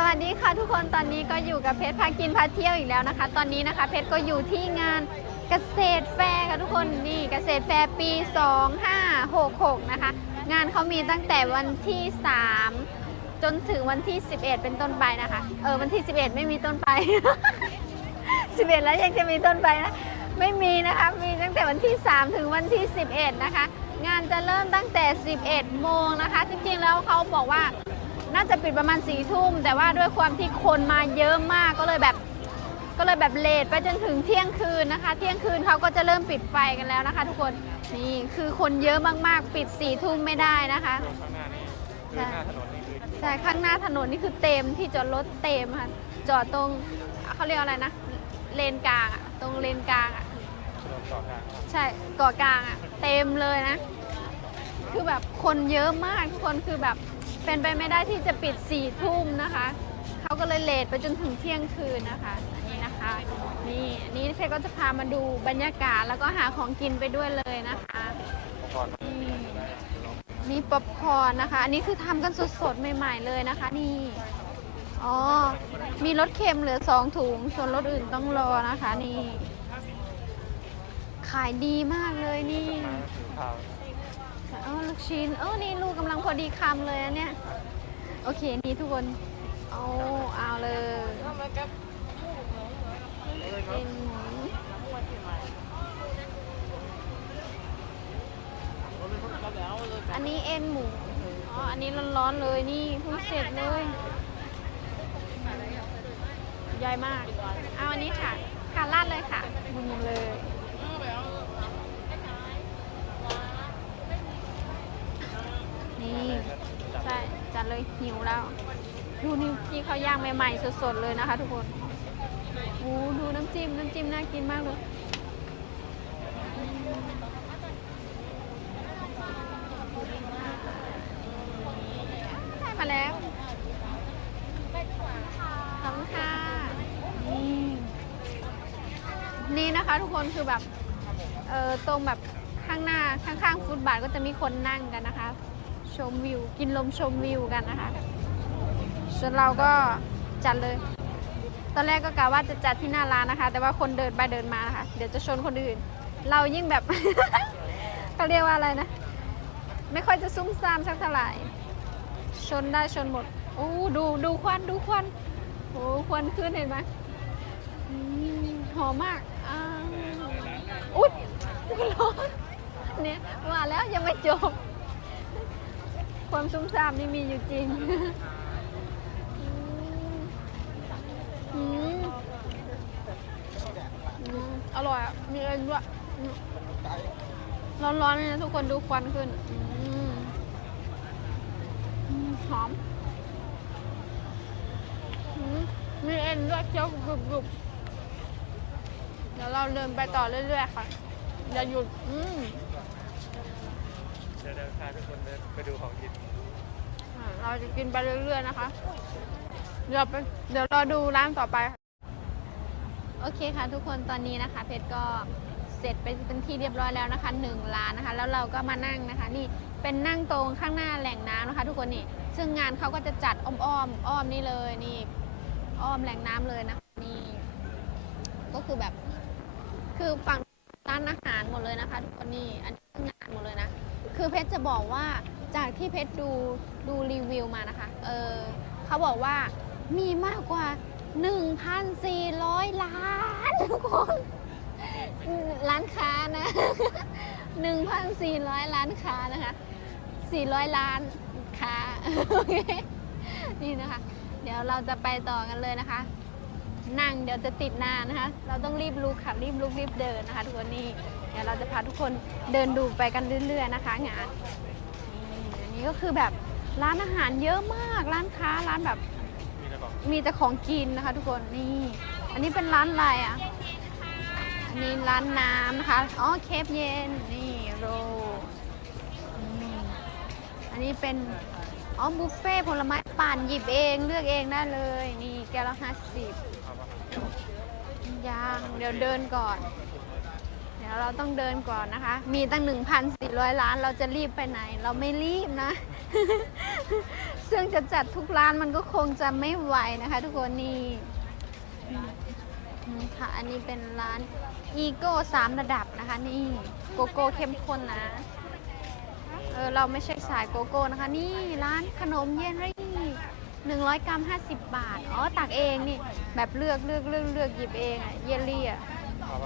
สวัสดีค่ะทุกคนตอนนี้ก็อยู่กับเพชรพากินพาเที่ยวอีกแล้วนะคะ ตอนนี้นะคะเพชรก็อยู่ที่งานเกษตรแฟร์ค่ะทุกคนนี่เกษตรแฟร์ปี 2566 นะคะ งานเขามีตั้งแต่วันที่ 3 จนถึงวันที่ 11 เป็นต้นไปนะคะ เออวันที่ 11 ไม่มีต้นไป 11 แล้วยังจะมีต้นไปนะไม่มีนะคะมีตั้งแต่วันที่ 3 ถึงวันที่ 11 นะคะ งานจะเริ่มตั้งแต่ 11 โมงนะคะ จริงๆแล้วเขาบอกว่า น่าจะปิดประมาณสี่ทุ่มแต่ว่าด้วยความที่คนมาเยอะมากก็เลยแบบก็เลยแบบเลทไปจนถึงเที่ยงคืนนะคะ เที่ยงคืนเขาก็จะเริ่มปิดไฟกันแล้วนะคะ ทุกคนนี่คือคนเยอะมากๆ ปิดสี่ทุ่มไม่ได้นะคะข้างหน้านี่คือหน้าถนนนี่คือใช่ข้างหน้าถนนนี่คือเต็มที่จอดรถเต็มค่ะจอดตรงเขาเรียกอะไรนะเลนกลางอะตรงเลนกลางอะถนนต่อกลางครับใช่เกาะกลางอะเต็มเลยนะ คือแบบคนเยอะมากทุกคนคือแบบ เป็นไปไม่ได้ที่จะปิดสี่ทุ่มนะคะเขาก็เลยเลทไปจนถึงเที่ยงคืนนะคะ อันนี้นะคะนี่อันนี้เพชรก็จะพามาดูบรรยากาศแล้วก็หาของกินไปด้วยเลยนะคะนี่นี่ป๊อปคอร์นนะคะ อันนี้คือทำกันสดๆใหม่ๆเลยนะคะ นี่อ๋อมีรสเค็มเหลือสองถุงส่วนรสอื่นต้องรอนะคะ นี่ ขายดีมากเลยนี่ มาถือข่าว เออลูก ชิ้น เออ นี่ลูกกำลังพอดีคำเลยอันเนี่ยโอเค นี่ทุกคน เอาเอาเลยเอ็นหมูอันนี้เอ็นหมู อ๋อ อันนี้ร้อนๆเลย นี่เพิ่งเสร็จเลย ใหญ่มาก เอาอันนี้ค่ะค่ะราดเลยค่ะมุมเลย นี่ใช่จัดเลยหิวแล้วดูนี่พี่เขาย่างใหม่ๆสดๆเลยนะคะ ทุกคนโอ้ดูน้ำจิ้มน้ำจิ้มน่ากินมากเลยได้มาแล้วขอบคุณค่ะนี่นี่นะคะ ทุกคนคือแบบเออตรงแบบข้างหน้าข้างๆฟุตบาทก็จะมีคนนั่งกันนะคะ ชมวิว กินลมชมวิวกันนะคะส่วนเราก็จัดเลย ตอนแรกก็กะว่าจะจัดที่หน้าร้านนะคะ แต่ว่าคนเดินไปเดินมานะคะ เดี๋ยวจะชนคนอื่น เรายิ่งแบบ เขาเรียกว่าอะไรนะ ไม่ค่อยจะซุ่มซ่ามสักเท่าไหร่ ชนได้ชนหมดโอ้ดูดูควันดูควันโอ้ควันขึ้นเห็นไหมหอมมากอ้าวอุ๊ยร้อนเนี่ยว่าแล้วยังไม่จบ ความซุ่มซ่ามนี่มีอยู่จริงอร่อยอะ มีเองด้วย ร้อนๆเลยนะทุกคนดูควันขึ้นหอมมมีเอ็นด้วยเคี้ยวกรุบๆ เดี๋ยวเราเดินไปต่อเรื่อยๆค่ะ อย่าหยุด อืม เดี๋ยวเดินพาทุกคนเดินไปดูของกินอ่าเราจะกินไปเรื่อยๆนะคะ เดี๋ยวไปเดี๋ยวรอดูร้านต่อไปค่ะ โอเคค่ะทุกคนตอนนี้นะคะ เพชรก็เสร็จไปเป็นที่เรียบร้อยแล้วนะคะหนึ่งร้านนะคะ แล้วเราก็มานั่งนะคะ นี่เป็นนั่งตรงข้างหน้าแหล่งน้ำนะคะ ทุกคนนี่ซึ่งงานเขาก็จะจัดอ้อมอ้อมอ้อมนี่เลยนี่อ้อมแหล่งน้ำเลยนะคะนี่ก็คือแบบ คือฝั่งร้านอาหารหมดเลยนะคะ ทุกคนนี่อันนี้คืองานหมดเลยนะ คือเพชรจะบอกว่าจากที่เพชรดูดูรีวิวมานะคะ เออเขาบอกว่ามีมากกว่า 1,400 ล้านทุกคนร้านค้านะ 1,400 ล้านค้านะคะ 400 ล้านค้าโอเคนี่นะคะ เดี๋ยวเราจะไปต่อกันเลยนะคะ นั่งเดี๋ยวจะติดนานนะคะ เราต้องรีบลุกค่ะรีบลุกรีบเดินนะคะทุกคนนี่ ดี๋ยวเราจะพาทุกคนเดินดูไปกันเรื่อยๆนะคะ งานนี่อันนี้ก็คือแบบร้านอาหารเยอะมากร้านค้าร้านแบบมีแต่ของกินนะคะ ทุกคนนี่ อันนี้เป็นร้านอะไรอะอันนี้ร้านน้ำนะคะอ๋อเคฟเย็นนี่โรอันนี้เป็นอ๋อบุฟเฟ่ผลไม้ปั่นหยิบเองเลือกเองได้เลย นี่แก้วละห้าสิบยังเดี๋ยวเดินก่อน ดี๋ยวเราต้องเดินก่อนนะคะ มีตั้ง 1,400 ล้านเราจะรีบไปไหน เราไม่รีบนะ ซึ่งจะจัดทุกร้านมันก็คงจะไม่ไหวนะคะ ทุกคนนี่ค่ะ อันนี้เป็นร้านอีโก้สามระดับนะคะ นี่โกโก้เข้มข้นนะเออเราไม่ใช่สายโกโก้นะคะ นี่ร้านขนมเยลลี่100 กรัม 50 บาท อ๋อตักเองนี่ แบบเลือกเลือกเลือกเลือกหยิบเองอะเยลลี่อะ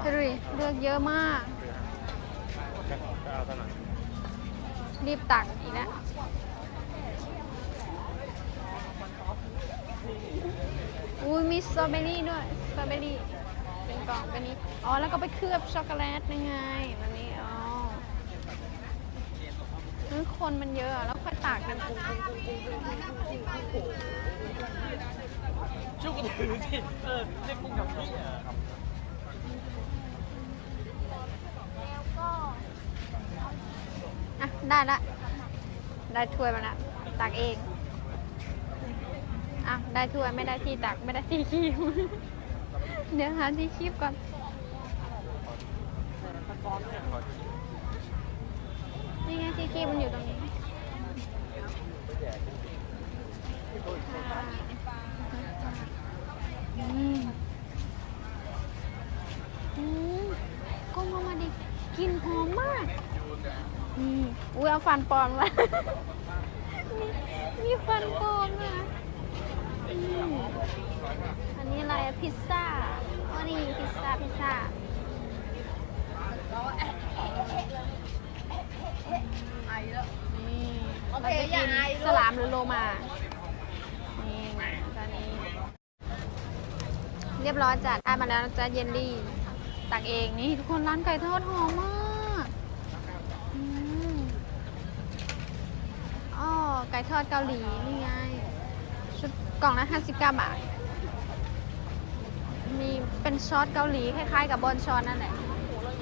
ดูดิเลือกเยอะมาก รีบตักอีกแล้วอุ้ยมีสตรอเบอรี่ด้วยสตรอเบอรี่เป็นกล่องเป็นนี้อ๋อแล้วก็ไปเคลือบช็อกโกแลตยังไงแบบนี้อ๋อคือคนมันเยอะแล้วค่อยตักกันชุกถือสิเออเรียกกุ้งกับพี่อะ ได้ละ ได้ถ้วยมาละตักเองอะได้ถ้วยไม่ได้ที่ตักไม่ได้ที่คีบเดี๋ยวหาที่คีบก่อนนี่ไงที่คีบมันอยู่ตรงนี้อืมอืมก็มามาดิกลินหอมมาก นี่อุ้ยเอาฟันปลอมมา มีมีฟันปลอมนะอืมอันนี้อะไรพิซซ่าอ๋อนี่พิซซ่าพิซซ่านี่เราจะกินสลามหรือโลมา นี่ตอนนี้ เรียบร้อยจัดได้มาแล้วจะเยลลี่ ตักเองนี่ทุกคนร้านไก่ทอดหอมมากอืมอ๋อ ไก่ทอดเกาหลีนี่ไง ชุดกล่องละ59บาท มีเป็นซอสเกาหลีคล้ายๆกับบอนชอนนั่นแหละ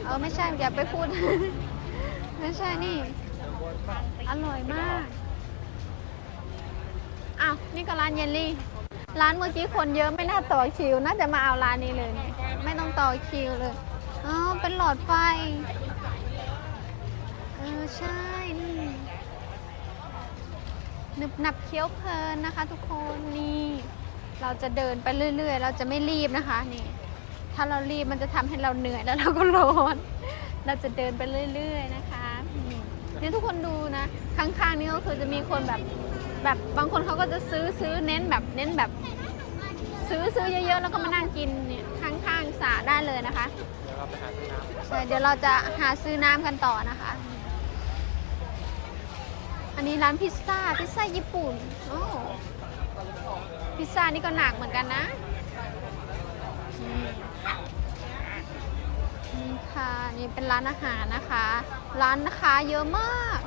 เออไม่ใช่อย่าไปพูด ไม่ใช่นี่ อร่อยมาก อ้าว นี่ก็ร้านเยลลี่ ร้านเมื่อกี้คนเยอะไม่น่าต่อคิว น่าจะมาเอาร้านนี้เลยเนี่ยไม่ต้องต่อคิวเลย อ๋อ เป็นหลอดไฟ เออใช่ นี่หนึบหนับเคี้ยวเพลินนะคะ ทุกคนนี่เราจะเดินไปเรื่อย ๆ เราจะไม่รีบนะคะนี่ ถ้าเรารีบมันจะทำให้เราเหนื่อยแล้วเราก็ร้อนเราจะเดินไปเรื่อย ๆ นะคะอืมเนี่ยทุกคนดูนะข้างๆนี่ก็คือจะมีคนแบบแบบบางคนเขาก็จะซื้อซื้อเน้นแบบเน้นแบบ ซื้อซื้อเยอะๆแล้วก็มานั่งกินเนี่ยข้างๆสระได้เลยนะคะเดี๋ยวเราไปหาซื้อน้ำใช่เดี๋ยวเราจะหาซื้อน้ำกันต่อนะคะ อันนี้ร้านพิซซ่า พิซซ่าญี่ปุ่นโอ้พิซซ่านี่ก็หนักเหมือนกันนะนี่ค่ะนี่เป็นร้านอาหารนะคะ ร้านนะค้าเยอะมาก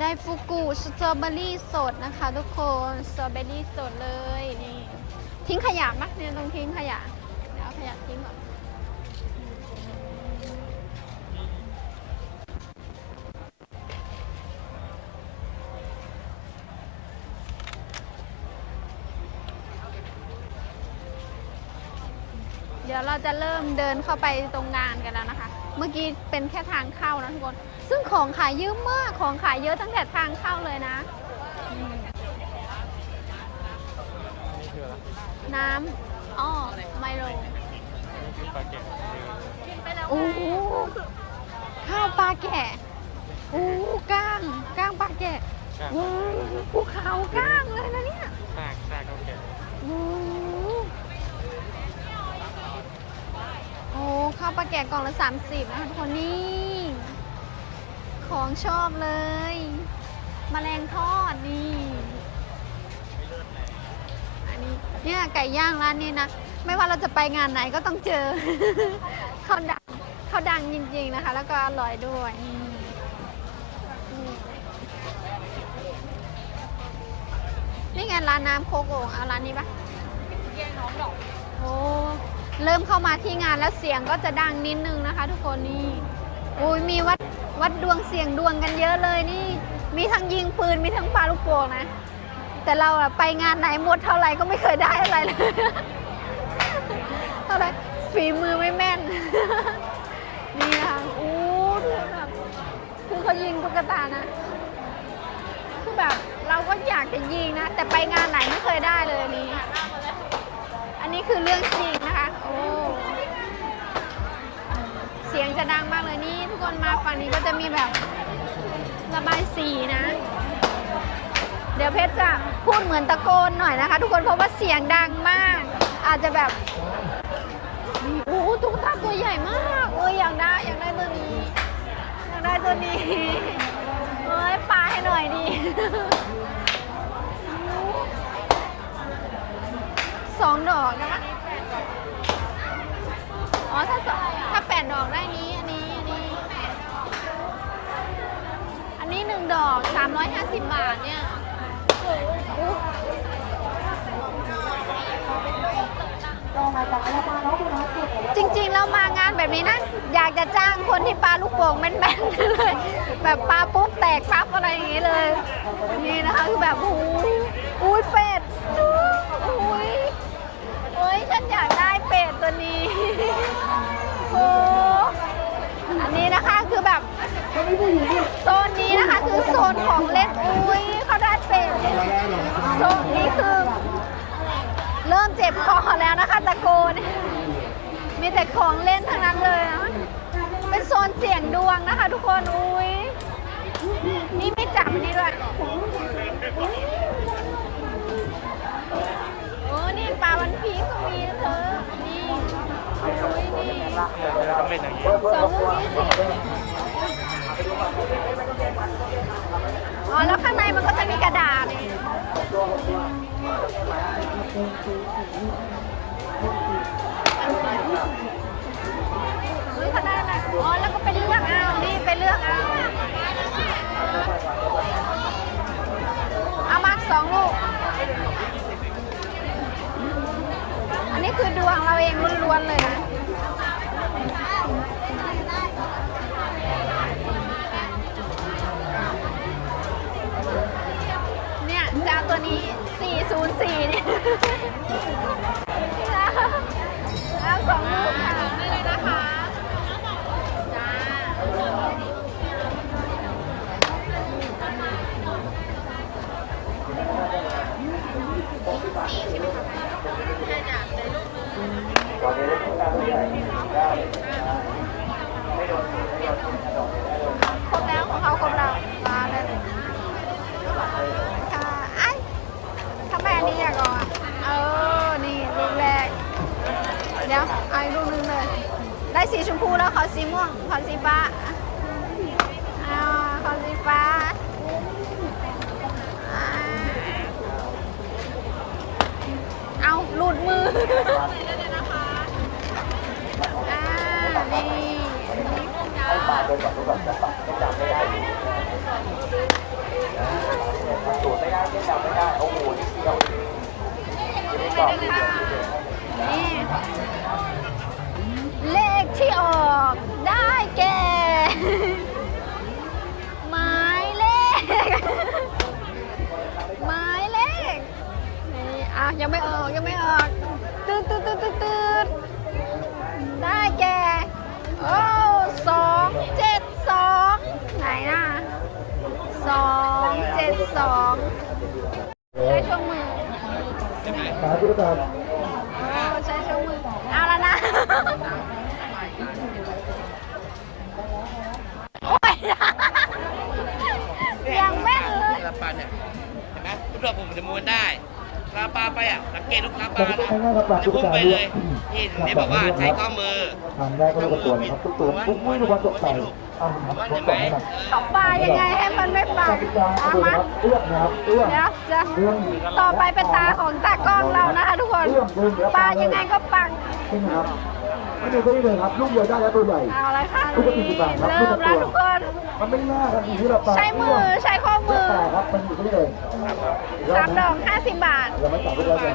ได้ฟุกุสตรอเบอรี่สดนะคะทุกคนสตรอเบอรี่สดเลยนี่ทิ้งขยะมั้ยเนี่ยต้องทิ้งขยะ เดี๋ยวเอาขยะทิ้งก่อน ดี๋ยวเราจะเริ่มเดินเข้าไปตรงงานกันแล้วนะคะ เมื่อกี้เป็นแค่ทางเข้านะทุกคน ซึ่งของขายเยอะมาก ของขายเยอะตั้งแต่ทางเข้าเลยนะอืมนี่คืออะไรน้ำอ้อไมโลนี่คือปลาเก็ตคือโอ้โหข้าวปลาแกะโอ้โหก้างก้างปลาแกะกล้างว้าวภูเขาก้างเลยนะเนี่ยซากซากเขาแกะ โอ้โหโอ้ ข้าวปลาแกะกล่องละ 30 นะคะทุกคนนี่ ของชอบเลยมแมลงทอดนี่อันนี้เนี่ยไก่ย่างร้านนี้นะ ไม่ว่าเราจะไปงานไหนก็ต้องเจอเขาดังเขาดังจริงๆนะคะ แล้วก็อร่อยด้วยนี่ไงร้านน้ำโคกโอ่งเอาร้านนี้ปะแยงน้องดอกโอ้ เริ่มเข้ามาที่งานแล้วเสียงก็จะดังนิดนึงนะคะ ทุกคนนี่อุ้ยมีวัดวัดดวงเสียงดวงกันเยอะเลยนี่ มีทั้งยิงปืนมีทั้งปาลูกโป่งนะ แต่เราอะไปงานไหนหมดเท่าไหร่ก็ไม่เคยได้อะไรเลยเท่าไหร่ฝีมือไม่แม่นนี่นะคะอู้ดูแบบคือเขายิงตุ๊กตานะคือแบบเราก็อยากจะยิงนะ แต่ไปงานไหนไม่เคยได้เลยนี้ อันนี้คือเรื่องจริง เสียงจะดังมากเลยนี่ทุกคนมาฝั่งนี้ก็จะมีแบบระบายสีนะ เดี๋ยวเพชรจะพูดเหมือนตะโกนหน่อยนะคะ ทุกคนเพราะว่าเสียงดังมาก อาจจะแบบโอ้โหตุ๊กตาตัวใหญ่มากเอ้ยอยากได้อยากได้ตัวนี้อยากได้ตัวนี้เอ้ยปาให้หน่อยดิสองดอกนะคะ 350 บาทเนี่ยอุ๊ยจริงๆแล้วมางานแบบนี้นะ อยากจะจ้างคนที่ปาลูกโป่งแม่นๆเลย แบบปาปุ๊บแตกปั๊บอะไรอย่างนี้เลย นี่นะคะคือแบบโอ้โหอุ้ยเป็ดอุ้ยโอ้ยฉันอยากได้เป็ดตัวนี้โอ้อันนี้นะคะคือแบบโซ นนี้นะคนของเล่น อุ้ยเขาได้เป็ดโซนนี้คือ เริ่มเจ็บคอแล้วนะคะตะโกน มีแต่ของเล่นทั้งนั้นเลยนะ เป็นโซนเสี่ยงดวงนะคะ ทุกคน อุ้ยนี่ไม่จับนนี้ด้วยโอ้นี่ปลาวันพีก็มีนะเธอ นี่อุ้ยนี่ต้องเป็นอย่างนี้สองลูกยี่สิบ แล้วข้างในมันก็จะมีกระดาษเฮ้ยเขาด้อะไรอ๋อ แล้วก็ไปเลือกเอานี่ไปเลือกเอา เอามาสองลูก อันนี้คือดวงเราเองล้วนๆเลยนะ ตัวนี้ 404เนี่ยแล้วสองลูกค่ะได้เลยนะคะจ้าครบแล้วของเขาครบแล้วมาเลยค่ะไอ้ทำไมอันนี้อยากก่อนเออ นี่ลูกแรก เดี๋ยวเอาอีกลูกนึงเลย ได้สีชมพูแล้วขอสีม่วงขอสีฟ้าอ่าขอสีฟ้าเอาหลุดมืออ่านี่นี่จ้านี่เลข ที่ออกได้แก่หมายเลขหมายเลขนี่อะยังไม่ออกยังไม่ออกตืดตืดตืดตืดตืดได้แก่โอ้สองเจ็ดสองไหนนะสองเจ็ดสองใช้ช่วงมือขาตุ๊กตา โอ้ใช้ช่วงมือ เอาแล้วนะ โอ้ยยังแม่นเลย ลาปาเนี่ย เห็นไหมทุก ดอกผมจะม้วนได้ลาปาไปอะสังเกตลูกลาปาจะนะง่ายๆครับปรับจะตุ๊กพุ่งตาไปด้เลวยยนี่ถึงได้บอกว่าใช้ข้อมือทำได้ก็รู้ตัวนะครับทุกตัวทุกมือทุกวันตกใส่เอาครับทดสอบให้หน่อยตบปลายังไงให้มันไม่ปากกติกาเอาดูมานะครับเอื้อมนะครับเอื้อมเดี๋ยวจะเอื้อมต่อไปเป็นตาของตากล้องเรานะคะทุกคนเอื้อมเอื้อมเดี๋ยวปลายังไงก็ปังใช่ไห มครับไม่ดูไม่ได้เลยครับลูกเดียวได้แล้วตัวใหญ่เอาละค่ะลูกละ40บาทครับเริ่มแล้วทุกคน มันไม่ง่ายครับอยู่ที่เราปลาใช้มือใช้ข้อมือแต่ครับมันอยู่ที่นี่เลยสามดอก50บาท เราไม่จับลูกแล้วเลย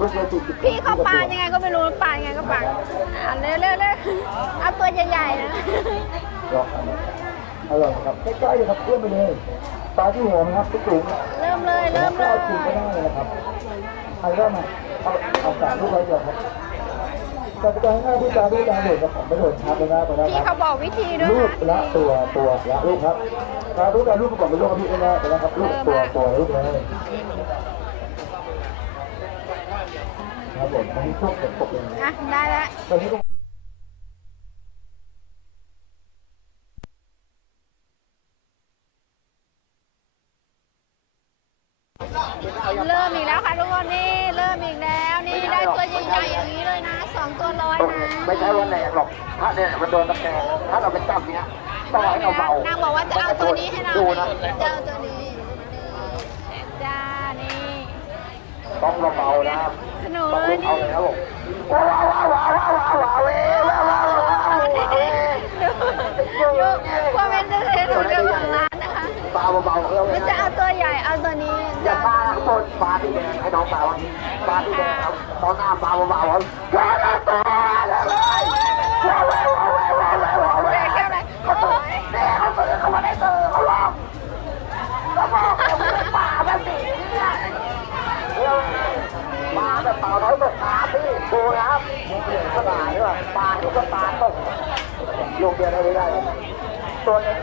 ลูกเดียวจุดพี่เขาปลายังไงก็ไม่รู้ปลายังไงก็ปังอะเร็วเร็วเร็วเอาตัวใหญ่ๆนะลองอร่อยครับใกล้ๆเลยครับเอื้อมไปเลยปลาที่หัวนะครับทุกถุง เริ่มเลยเริ่มเลเอายจริงก็ได้เลยนะครับใครเริ่มมาเอาเอาสามลูกไว้เดียวครับ กติกาง่ายที่การที่การโดดกับผมไม่โดดชัดเลยนะไปนะพี่เขาบอกวิธีด้วยลูกละตัวตัวละลูกครับการรู้การลูกก่อนเป็นลูกพี่นะนะครับลูกตัวตัวลูกเลยครับผมตอนนี้ชอบเก็บตกเลยอะได้แล้ว จะบ้าต้นฟ้าที่แดงให้น้องสาวฟ้าที่แดงครัตอนหน้าเบาเบาครับแค่ละตัวเลยว้าวว้าวว้าวว้าวว้าวว้าวว้าวเขาตื่นแดงเขาตื่นเขาไม่ได้ตื่นเขาบอกเขาบอกเขาเป็นป่าแบบนี้ปลาแบบเป่าน้อยแกน้ำพี่ดูนะครับเห็นกระดาษด้วยปลาที่ก็ปลาตกลงเดียวได้ไม่ได้ตัวนี้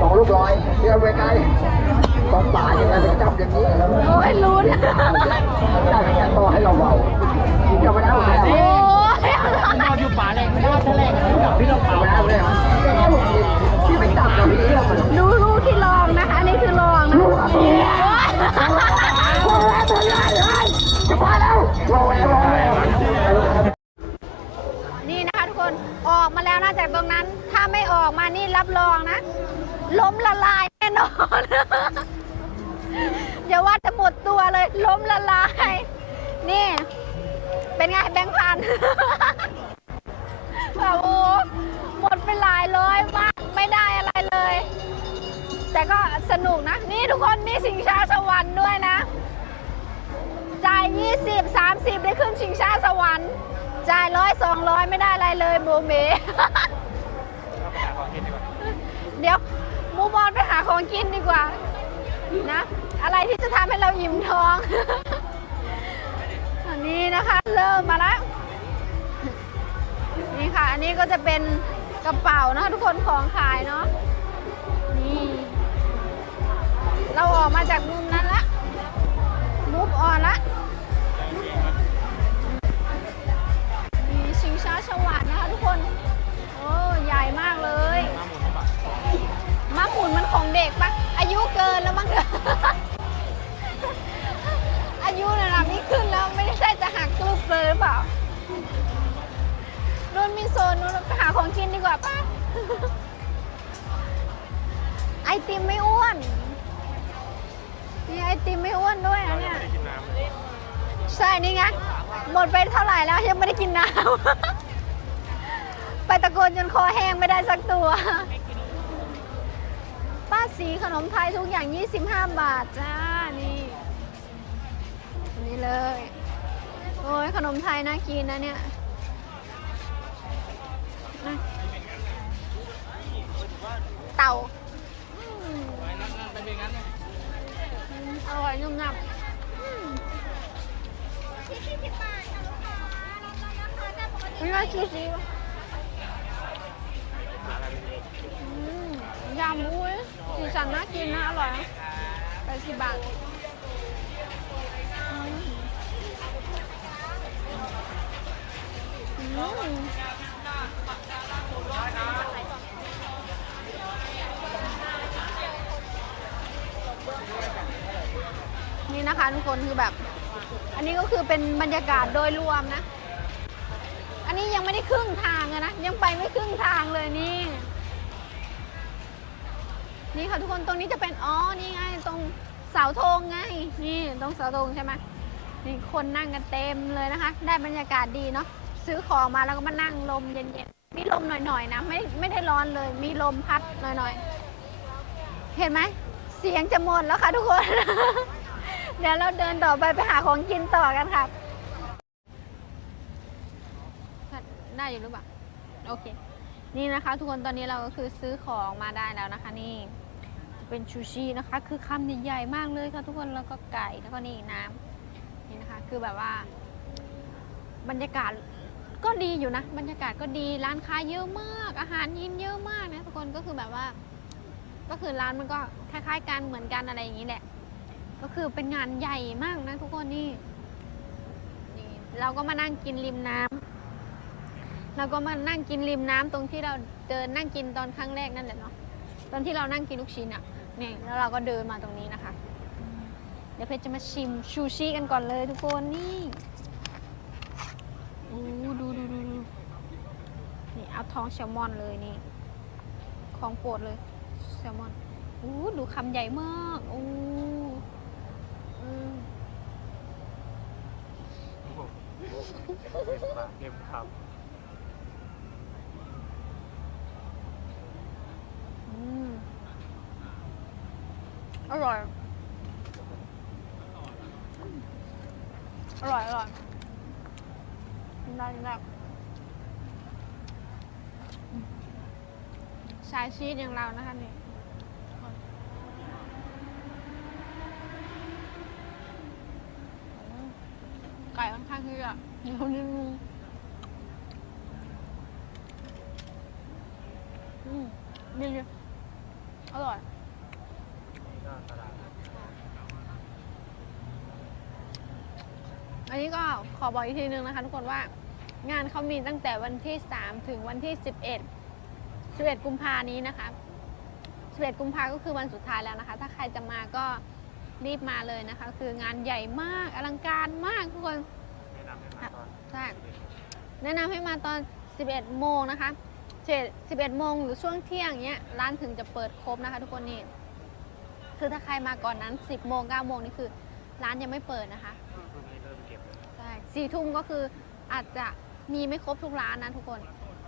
สองลูกร้อยเรียกไปไกลตอนป่ายังไงถึงจับอย่างนี้โอ้ยลุ้นได้แค่ต่อให้เราเบาอย่าไปเอาแล้วโอ้ยเราอยู่ป่าแรงไม่ได้ถ้าแรงกับพี่เราเผาไม่เอาแล้วที่ไม่จับเราพี่เรื่องมันดูลูกที่ลองนะคะนี่คือลองนะลูกอะตัวตัวใหญ่เลยจะมาแล้วรอแล้วรอแล้วนี่นะคะทุกคนออกมาแล้วนะจากตรงนั้น ถ้าไม่ออกมานี่รับรองนะ ล้มละลายแน่นอนอย่าว่าจะหมดตัวเลย ล้มละลาย นี่ เป็นไงแบงค์พันแบบโอ้หมดไปหลายร้อยมากไม่ได้อะไรเลย แต่ก็สนุกนะ นี่ทุกคนมีสิงชาสวรรค์ด้วยนะ จ่าย 20 30 ได้ขึ้นชิงชาสวรรค์จ่ายร้อยสองร้อยไม่ได้อะไรเลยโบเม เดี๋ยวมู บอลไปหาของกินดีกว่า นะ อะไรที่จะทำให้เราอิ่มท้อง อันนี้นะคะเริ่มมาแล้ว นี่ค่ะ อันนี้ก็จะเป็นกระเป๋านะคะทุกคนของขายเนาะ นี่ เราออกมาจากมุมนั้นละมูฟออนละ มันของเด็กปะอายุเกินแล้วมั้งอายุระดับนี้ขึ้นแล้วไม่ได้จะหักกรุบเลยหรือเปล่านู่นมีโซนนู้นไปหาของกินดีกว่าป้าไอติมไม่อ้วนนี่ไอติมไม่อ้วนด้วยนะเนี่ยใช่นี่ไงหมดไปเท่าไหร่แล้วยังไม่ได้กินน้ำไปตะโกนจนคอแห้งไม่ได้สักตัวป้า สีขนมไทยทุกอย่าง 25 บาทจ้า นี่นี่เลย โอ้ยขนมไทยน่ากินนะเนี่ยนะเต่าอร่อยนุ่มนับอืมไม่ว่าชูชีป่ะอืมยำอุ้ย สีสันน่ากินนะอร่อยแปดสิบบาทอืมนี่นะคะทุกคนคือแบบ อันนี้ก็คือเป็นบรรยากาศโดยรวมนะ อันนี้ยังไม่ได้ครึ่งทางเลยนะ ยังไปไม่ครึ่งทางเลยนี่ นี่ค่ะทุกคนตรงนี้จะเป็นอ๋อนี่ไงตรงเสาธงไงนี่ตรงเสาธงใช่ไหมนี่คนนั่งกันเต็มเลยนะคะ ได้บรรยากาศดีเนาะซื้อของมาแล้วก็มานั่งลมเย็นๆมีลมหน่อยๆนะไม่ไม่ได้ร้อนเลย มีลมพัดหน่อยๆ เห็นไหมเสียงจะหมดแล้วค่ะทุกคน เดี๋ยวเราเดินต่อไปไปหาของกินต่อกันค่ะได้อยู่หรือเปล่าโอเค นี่นะคะ ทุกคนตอนนี้เราก็คือซื้อของมาได้แล้วนะคะนี่ เป็นชูชีนะคะ คือคำใหญ่ๆมากเลยค่ะทุกคนแล้วก็ไก่แล้วก็นี่น้ำนี่นะคะ คือแบบว่า บรรยากาศก็ดีอยู่นะ บรรยากาศก็ดีร้านค้าเยอะมาก อาหารยินเยอะมากนะทุกคนก็คือแบบว่า ก็คือร้านมันก็คล้ายๆกันเหมือนกันอะไรอย่างนี้แหละ ก็คือเป็นงานใหญ่มากนะ ทุกคนนี่นี่เราก็มานั่งกินริมน้ำเราก็มานั่งกินริมน้ำตรงที่เราเดินนั่งกินตอนครั้งแรกนั่นแหละเนาะตอนที่เรานั่งกินลูกชิ้นอะ นี่แล้วเราก็เดินมาตรงนี้นะคะ เดี๋ยวเพชรจะมาชิมชูชิกันก่อนเลยทุกคนนี่โอ้ดูดูดูดูนี่เอาท้องแซลมอนเลยนี่ ของโปรดเลยแซลมอนโอ้ดูคำใหญ่มากโอ้อืมเค็มครับอืม อร่อย อร่อย อร่อยกินได้กินได้สายชีสอย่างเรานะคะนี่ไก่ค่อนข้างที่จะเหนียวนิดนึงอืมดีอร่อย อันนี้ก็ขอบอกอีกทีนึงนะคะทุกคนว่างานเขามีตั้งแต่วันที่ 3 ถึงวันที่ 11 11 กุมภานี้นะคะ 11 กุมภาก็คือวันสุดท้ายแล้วนะคะ ถ้าใครจะมาก็รีบมาเลยนะคะ คืองานใหญ่มากอลังการมากทุกคนใช่แนะนำให้มาตอน 11 โมงนะคะเจ็ด11โมงหรือช่วงเที่ยงเนี้ยร้านถึงจะเปิดครบนะคะ ทุกคนนี่ คือถ้าใครมาก่อนนั้น 10โมง9โมงนี่คือ ร้านยังไม่เปิดนะคะใช่สี่ทุ่มก็คืออาจจะมีไม่ครบทุกร้านนะทุกคน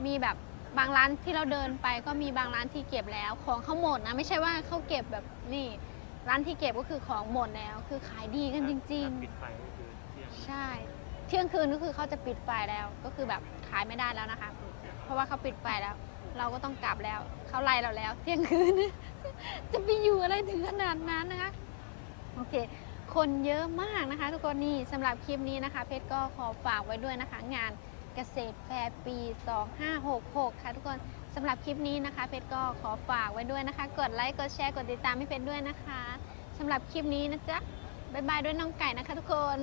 มีแบบบางร้านที่เราเดินไปก็มีบางร้านที่เก็บแล้ว ของเขาหมดนะ ไม่ใช่ว่าเขาเก็บแบบนี่ ร้านที่เก็บก็คือของหมดแล้ว คือขายดีกันจริงปิดไฟก็คือเที่ยงๆใช่ เที่ยงคืนก็คือเขาจะปิดไฟแล้ว ก็คือแบบขายไม่ได้แล้วนะคะ เพราะว่าเขาปิดไฟแล้ว เราก็ต้องกลับแล้ว เขาไล่เราแล้ว เที่ยงคืน จะไปอยู่อะไรถึงขนาดนั้นนะคะ โอเค คนเยอะมากนะคะ ทุกคนนี่สำหรับคลิปนี้นะคะ เพชรก็ขอฝากไว้ด้วยนะคะ งานเกษตรแฟร์ปี 2566 ค่ะทุกคนสำหรับคลิปนี้นะคะ เพชรก็ขอฝากไว้ด้วยนะคะ กดไลค์กดแชร์กดติดตามให้เพชรด้วยนะคะสำหรับคลิปนี้นะจ๊ะบ๊ายบายด้วยน้องไก่นะคะทุกคน